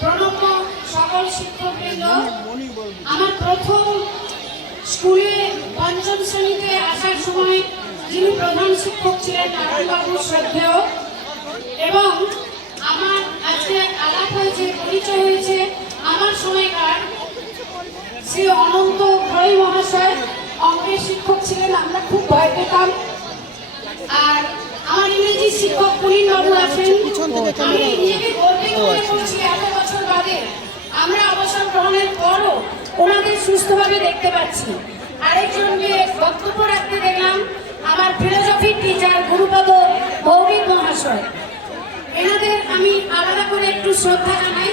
প্রণম্য সকল শিক্ষকবৃন্দ, আমার প্রথম স্কুলে পঞ্চম শ্রেণীতে আসার সময় যিনি প্রধান শিক্ষক ছিলেন নারায়ণবাবু শ্রদ্ধেয় এবং আমার আজকে আলাপ হয়েছে, পরিচয় হয়েছে আমার সময়কার শ্রী অনন্ত ঘরই মহাশয়, অঙ্কের শিক্ষক ছিলেন, আমরা খুব ভয় পেতাম। আর আমার ইংরেজি শিক্ষক পুলিন বাবু আছেন, আমি নিজেকে গর্বিত মনে করছি এত বছর বাদে আমরা অবসর গ্রহণের পরও ওনাদের সুস্থভাবে দেখতে পাচ্ছি। আরেকজনকে বক্তব্য রাখতে দেখলাম আমার ফিলোসফির টিচার গুরুপদ ভৌমিক মহাশয়। এনাদের আমি আলাদা করে একটু শ্রদ্ধা জানাই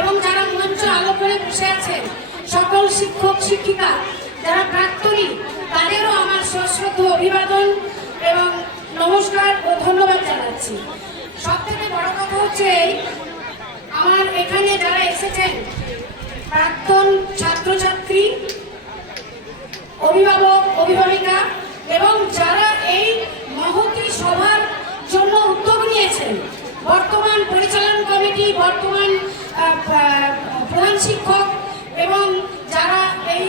এবং যারা মঞ্চ আলো করে বসে আছেন, সকল শিক্ষক, শিক্ষিকা, যারা প্রাক্তনী, তাদেরও আমার সশ্রদ্ধ অভিবাদন এবং নমস্কার ও ধন্যবাদ জানাচ্ছি। সব থেকে বড় কথা হচ্ছে আমার এখানে প্রাক্তন ছাত্রছাত্রী, অভিভাবক, অভিভাবিকা এবং যারা এই মহতি সভার জন্য উদ্যোগ নিয়েছেন, বর্তমান পরিচালন কমিটি, বর্তমান প্রধান শিক্ষক এবং যারা এই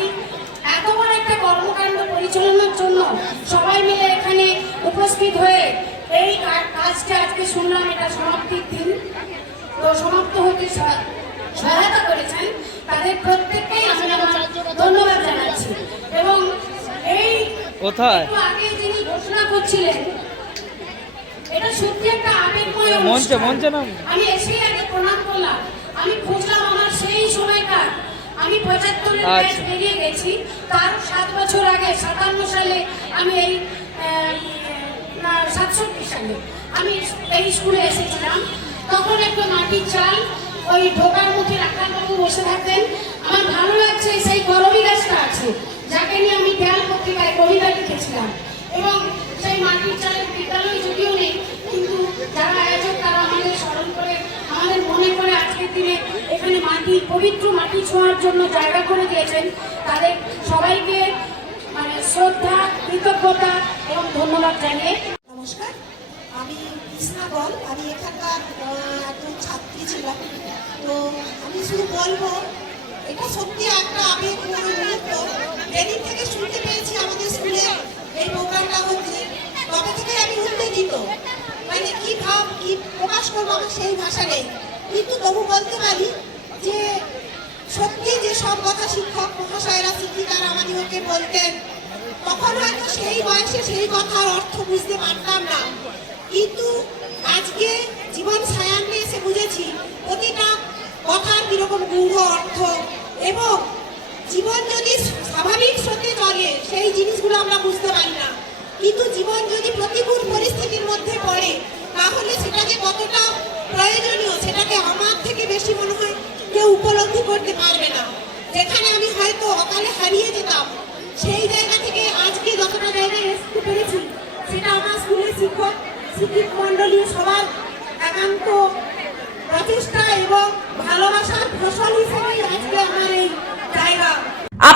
এত বড় একটা কর্মকাণ্ড পরিচালনার জন্য সবাই মিলে এখানে উপস্থিত হয়ে এই কাজটা আজকে শুনলাম, এটা সমাপ্তির দিন। তো সমাপ্ত হতে সহায়- সহায়তা করেছেন তাদের প্রত্যেককেই আমি আমার ধন্যবাদ জানাচ্ছি এবং এই কোথায় একটু আগে যিনি ঘোষণা করছিলেন এটা সত্যি একটা আবেগময় মঞ্চে মঞ্চে নাম। আমি এসেই আগে প্রণাম করলাম। আমি খুঁজলাম আমার সেই সময়কার। আমি পঁচাত্তরের ব্যাচ আচ্ছা। বেরিয়ে গেছি। তার সাত বছর আগে সাতান্ন সালে আমি এই সাতষট্টি সালে আমি এই স্কুলে এসেছিলাম। তখন একটা মাটির চাল ওই ঢোকার মুখে বসে থাকতেন। আমার ভালো লাগছে সেই করবি গাছটা আছে। যাকে নিয়ে আমি দেয়াল পত্রিকায় কবিতা লিখেছিলাম এবং সেই মাটির চালের বিদ্যালয় যদিও নেই, কিন্তু যারা আয়োজক তারা আমাদের স্মরণ করে, আমাদের মনে করে আজকের দিনে এখানে মাটি, পবিত্র মাটি ছোঁয়ার জন্য জায়গা করে দিয়েছেন। তাদের সবাইকে মানে শ্রদ্ধা, কৃতজ্ঞতা এবং ধন্যবাদ জানিয়ে নমস্কার। আমি কৃষ্ণা বল। আমি এখানকার একজন ছাত্রী ছিলাম। তো আমি শুধু বলব, এটা সত্যি একটা আবেগপূর্ণ মুহূর্ত যেদিন থেকে শুনতে পেয়েছি আমাদের স্কুলে এই প্রোগ্রামটা হচ্ছে তবে থেকে আমি উত্তেজিত মানে কি ভাব কি প্রকাশ করব আমার সেই ভাষা নেই। কিন্তু তবু বলতে পারি যে, সত্যি যে সব কথা শিক্ষক মহাশয়রা, শিক্ষিকারা আমাদেরকে বলতেন, তখন হয়তো সেই বয়সে সেই কথার অর্থ বুঝতে পারতাম না। কিন্তু আজকে জীবন সায়ান্নে এসে বুঝেছি, প্রতিটা কথার কীরকম গূঢ় অর্থ। এবং জীবন যদি স্বাভাবিক স্রোতে চলে, সেই জিনিসগুলো আমরা বুঝতে পারি না। কিন্তু জীবন যদি প্রতিকূল পরিস্থিতির মধ্যে পড়ে তাহলে সেটাকে কতটা প্রয়োজনীয়? সেটাকে আমার থেকে বেশি মনে হয় কেউ উপলব্ধি করতে পারবে না। যেখানে আমি হয়তো অকালে হারিয়ে যেতাম, সেই জায়গা থেকে আজকে যতটা জায়গায় আসতে পেরেছি, সেটা আমার স্কুলের শিক্ষক শিক্ষক মণ্ডলী সবার একান্ত প্রচেষ্টা এবং ভালোবাসার ফসল হিসেবেই আজকে আমার এই জায়গা